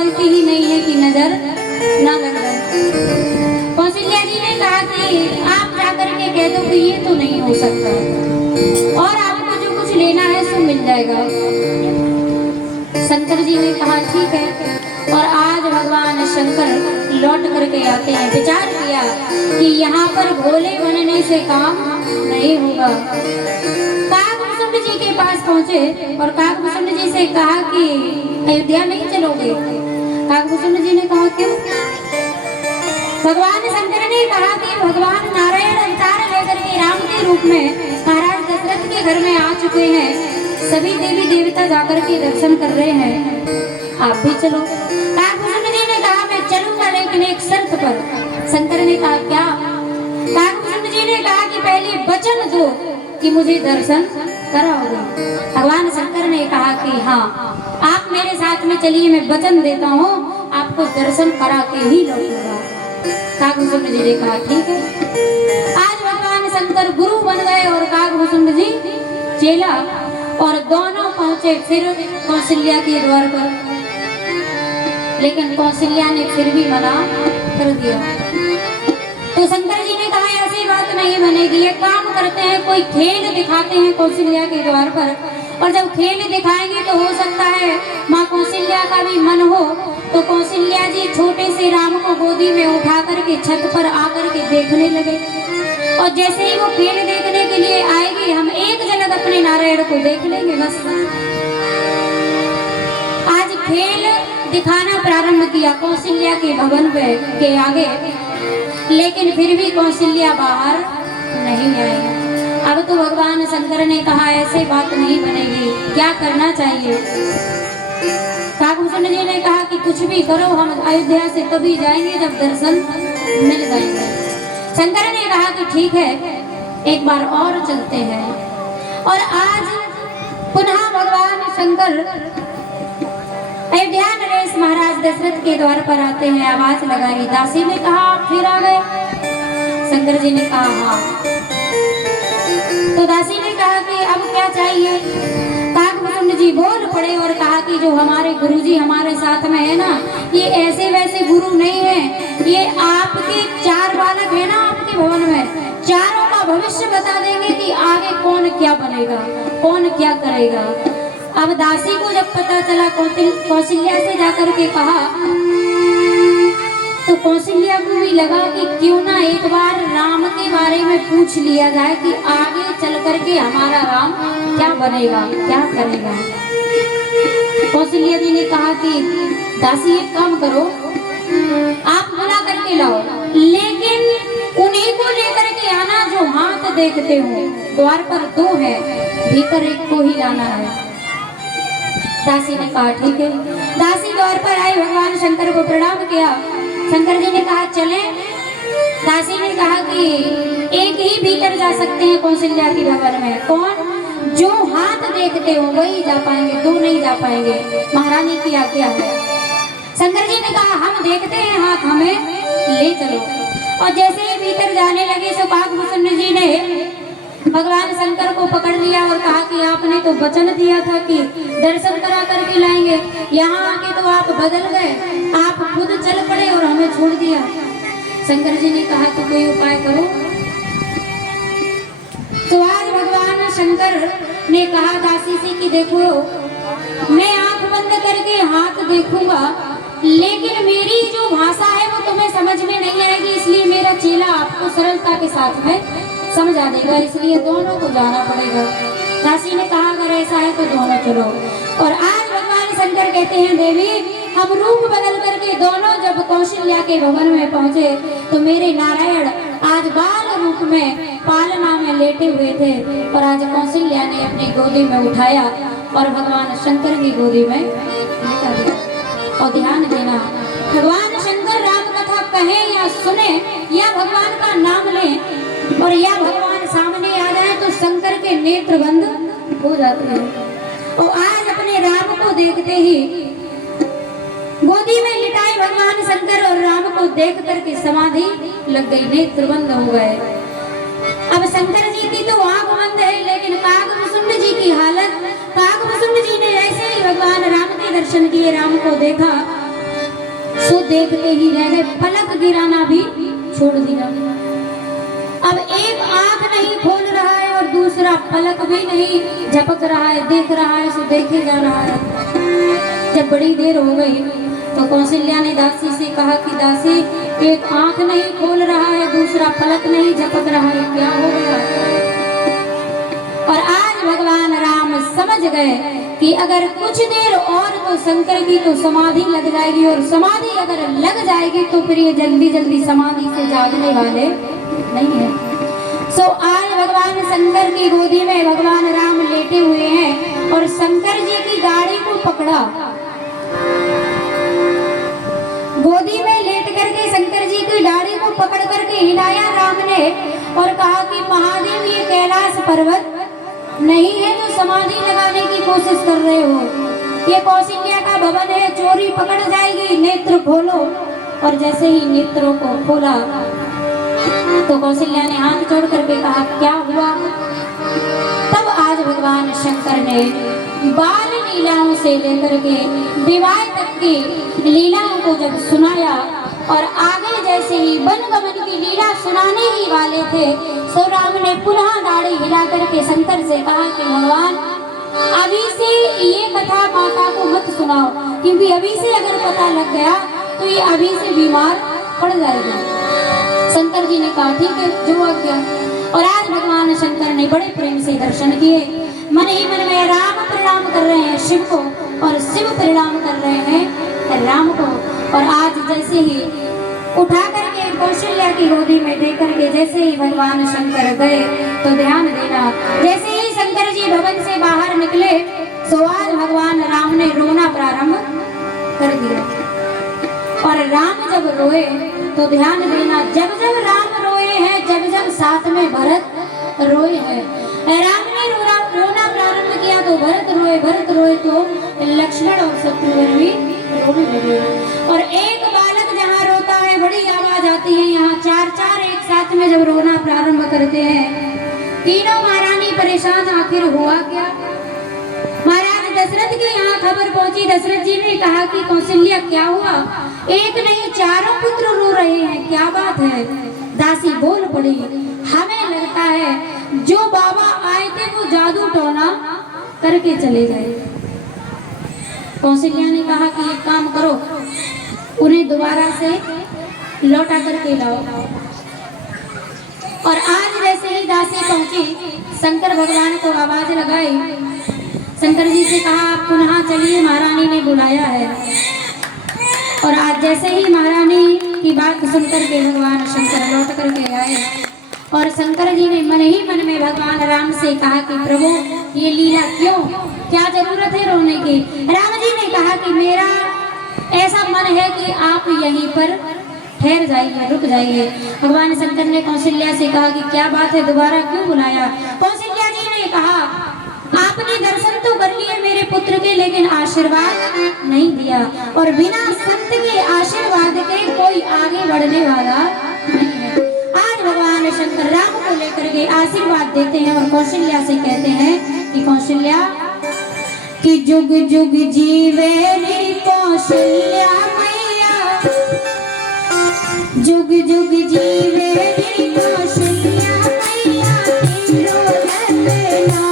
संभालती ही नहीं है कि नजर ना लग जाए। कौशल्या जी ने कहा कि आप जाकर के कह दो कि ये तो नहीं हो सकता और आपको जो कुछ लेना है सो मिल जाएगा। शंकर जी ने कहा ठीक है। और आज भगवान शंकर लौट करके आते हैं। विचार किया कि यहाँ पर भोले बनने से काम नहीं होगा। काकभूषुंड जी के पास पहुंचे और काकभूषुंड जी से कहा कि अयोध्या नहीं चलोगे। काकभूषुंड जी ने कहा क्यों? भगवान शंकर ने कहा कि भगवान नारायण अवतार लेकर के राम के रूप में महाराज दशरथ के घर में आ चुके हैं। सभी देवी देवता जाकर के दर्शन कर रहे हैं, आप भी चलो। काकभूषुंड जी ने कहा मैं चलूंगा लेकिन एक शर्त पर। शंकर ने कहा क्या? काकभूषुंड जी ने कहा कि पहले वचन दो कि मुझे दर्शन कराओगे। भगवान शंकर ने कहा कि हाँ, आप मेरे साथ में चलिए, मैं वचन देता हूँ आपको दर्शन करा के ही लौटूंगा। काकभूषुंड जी ने कहा ठीक है। आज भगवान शंकर गुरु बन गए और काकभूषुंड जी चेला, और दोनों पहुंचे फिर कौशल्या के द्वार पर। लेकिन कौशल्या ने फिर भी मना कर दिया। तो शंकर जी ने कहा ऐसी बात नहीं बनेगी, एक काम करते हैं कोई खेल दिखाते हैं कौशल्या के द्वार पर, और जब खेल दिखाएंगे तो हो सकता है माँ कौशल्या का भी मन हो। तो कौशल्या जी छोटे से राम को गोदी में उठा करके छत पर आकर के देखने लगे, और जैसे ही वो खेल देखने के लिए आएगी हम एक झलक अपने नारायण को देख लेंगे बस। आज खेल दिखाना प्रारंभ किया कौशल्या के भवन के आगे, लेकिन फिर भी कौशल्या बाहर नहीं आई। अब तो भगवान शंकर ने कहा ऐसे बात नहीं बनेगी, क्या करना चाहिए? काकभूषुंड जी ने कहा कि कुछ भी करो, हम अयोध्या से तभी जाएंगे जब दर्शन मिल जाएंगे। शंकर ने कहा कि ठीक है, एक बार और चलते हैं। और आज पुनः भगवान शंकर अयोध्या नरेश महाराज दशरथ के द्वार पर आते हैं। आवाज लगाई, दासी ने कहा आप फिर आ गए? शंकर जी ने कहा हाँ। तो दासी ने कहा कि अब क्या चाहिए? काकभूषुंड जी बोल पड़े और कहा कि जो हमारे गुरुजी हमारे साथ में है ना, ये ऐसे वैसे गुरु नहीं है, ये आपके 4 बालक है ना आपके भवन में, चारों का भविष्य बता देंगे कि आगे कौन क्या बनेगा, कौन क्या करेगा। अब दासी को जब पता चला, कौशल्या से जाकर के कहा, तो कौशल्या को भी लगा कि क्यों ना एक बार राम के बारे में पूछ लिया जाए कि आगे चल करके हमारा राम क्या बनेगा, क्या करेगा। कौशल्या जी ने कहा कि दासी एक काम करो, आप बुला करके लाओ, लेकिन उन्हीं को लेकर के आना जो हाथ देखते हो। द्वार पर 2 है, भीतर एक को ही लाना है। दासी ने कहा ठीक है। दासी द्वार पर आए, भगवान शंकर को प्रणाम किया। शंकर जी ने कहा चले। दासी ने कहा कि एक ही भीतर जा सकते हैं कौशल्या के भवन में। कौन? जो हाथ देखते हो वही जा पाएंगे, 2 नहीं जा पाएंगे, महारानी की आज्ञा है। शंकर जी ने कहा हम देखते हैं हाथ, हमें ले चलो। और जैसे ही भीतर जाने लगे सो काकभूषुंड जी ने भगवान शंकर को पकड़ लिया और कहा कि आपने तो वचन दिया था कि दर्शन करा करके लाएंगे, यहाँ आके तो आप बदल गए, आप खुद चल पड़े और हमें छोड़ दिया। शंकर जी ने कहा तो कोई उपाय करो। तो आज भगवान शंकर ने कहा दासी से कि देखो, मैं आंख बंद करके हाथ देखूंगा, लेकिन मेरी जो भाषा है वो तुम्हें समझ में नहीं आएगी, इसलिए मेरा चेला आपको सरलता के साथ में समझा देगा, इसलिए दोनों को जाना पड़ेगा। दासी ने कहा अगर ऐसा है तो दोनों चलो। और आज भगवान शंकर कहते हैं देवी, हम रूप बदल करके दोनों जब कौशल्या के भवन में पहुंचे तो मेरे नारायण आज बाल रूप में पालना में लेटे हुए थे, और आज कौशल्या ने अपनी गोदी में उठाया और भगवान शंकर की गोदी में लेटा दिया। और ध्यान देना, भगवान शंकर राम कथा कहें या सुने या भगवान का नाम लें और या भगवान सामने आ जाए तो शंकर के नेत्र बंद हो जाते हैं। और आज अपने राम को देखते ही गोदी में लिटाए भगवान शंकर और राम को देख करके समाधि लग गई, नेत्र बंद हो गए। अब शंकर जी की तो आंख बंद है, लेकिन काकभूषुंड जी की हालत, काकभूषुंड जी ने ऐसे ही भगवान राम के दर्शन किए, राम को देखा सो देखते ही रह गए, पलक गिराना भी छोड़ दिया। अब एक आंख नहीं खोल रहा है और दूसरा पलक भी नहीं झपक रहा है, देख रहा है, सो देखे जा रहा है। जब बड़ी देर हो गई तो कौशल्या ने दासी से कहा कि दासी, एक आंख नहीं खोल रहा है, दूसरा पलक नहीं झपक रहा है, क्या हो गया? और आज भगवान राम समझ गए कि अगर कुछ देर और तो शंकर की तो समाधि लग जाएगी, और समाधि अगर लग जाएगी तो फिर ये जल्दी जल्दी समाधि से जागने वाले नहीं है। सो आज भगवान शंकर की गोदी में भगवान राम लेटे हुए हैं और शंकर जी की गाड़ी को पकड़ा। गोदी में लेट करके शंकर जी की दाढ़ी को पकड़ करके हिलाया राम ने और कहा कि महादेव, ये कैलाश पर्वत नहीं है जो समाधि लगाने की कोशिश कर रहे हो, ये कौशल्या का भवन है, चोरी पकड़ जाएगी, नेत्र खोलो। और जैसे ही नेत्रों को खोला तो कौशल्या ने हाथ जोड़ करके कहा, क्या हुआ? तब आज भगवान शंकर ने बाल लीलाओं से लेकर के विवाह तक की लीलाओं को जब सुनाया और आगे जैसे ही वन गमन की लीला सुनाने ही वाले थे, सो राम ने पुनः दाढ़ी हिला करके शंकर से कहा कि भगवान, अभी से ये कथा माता को मत सुनाओ, क्योंकि अभी से अगर पता लग गया तो ये अभी से बीमार पड़ जाएगा। शंकर जी ने कहा ठीक है, जो आज्ञा। और आज भगवान शंकर ने बड़े प्रेम से दर्शन किए। मन ही मन में राम प्रणाम कर रहे हैं शिव को और शिव प्रणाम कर रहे हैं राम को। और आज जैसे ही उठा करके कौशल्या की गोदी में दे करके जैसे ही भगवान शंकर गए तो ध्यान देना, जैसे ही शंकर जी भवन से बाहर निकले तो आज भगवान राम ने रोना प्रारंभ कर दिया। और राम जब रोए तो ध्यान देना, जब जब राम रोए हैं, जब जब साथ में भरत रोए हैं। राम ने रोना प्रारंभ किया तो भरत रोए तो लक्ष्मण और शत्रुघ्न भी रोने लगे। और एक बालक जहाँ रोता है बड़ी आवाज आती है, यहाँ चार एक साथ में जब रोना प्रारंभ करते हैं, तीनों महारानी परेशान, आखिर हुआ क्या? महाराज दशरथ के यहाँ खबर पहुंची। दशरथ जी ने कहा कि कौशल्या क्या हुआ? एक नहीं चारों पुत्र रो रहे हैं, क्या बात है? दासी बोल पड़ी, हमें लगता है जो बाबा आए थे वो जादू टोना करके चले गए। कौशल्या ने कहा कि एक काम करो, उन्हें दोबारा से लौटा करके लाओ। और आज जैसे ही दासी पहुंची, शंकर भगवान को आवाज लगाई, शंकर जी से कहा आप पुनः चलिए, महारानी ने बुलाया है। और आज जैसे ही महारानी की बात सुनकर के भगवान शंकर लौट करके आए और शंकर जी ने मन ही मन में भगवान राम से कहा कि प्रभु ये लीला क्यों, क्या जरूरत है रोने की? राम जी ने कहा कि मेरा ऐसा मन है कि आप यहीं पर ठहर जाइए, रुक जाइए। भगवान शंकर ने कौशल्या से कहा कि क्या बात है, दोबारा क्यों बुलाया? कौशल्या जी ने कहा आपने दर्शन तो कर लिए मेरे पुत्र के, लेकिन आशीर्वाद नहीं दिया, और बिना संत के आशीर्वाद के कोई आगे बढ़ने वाला नहीं है। आज भगवान शंकर राम को लेकर के आशीर्वाद देते हैं और कौशल्या से कहते हैं कि कौशल्या कि जुग जुग जीवे रे कौशल्या मैया, जुग जुग जीवे रे कौशल्या मैया, इंद्रो रत्ना।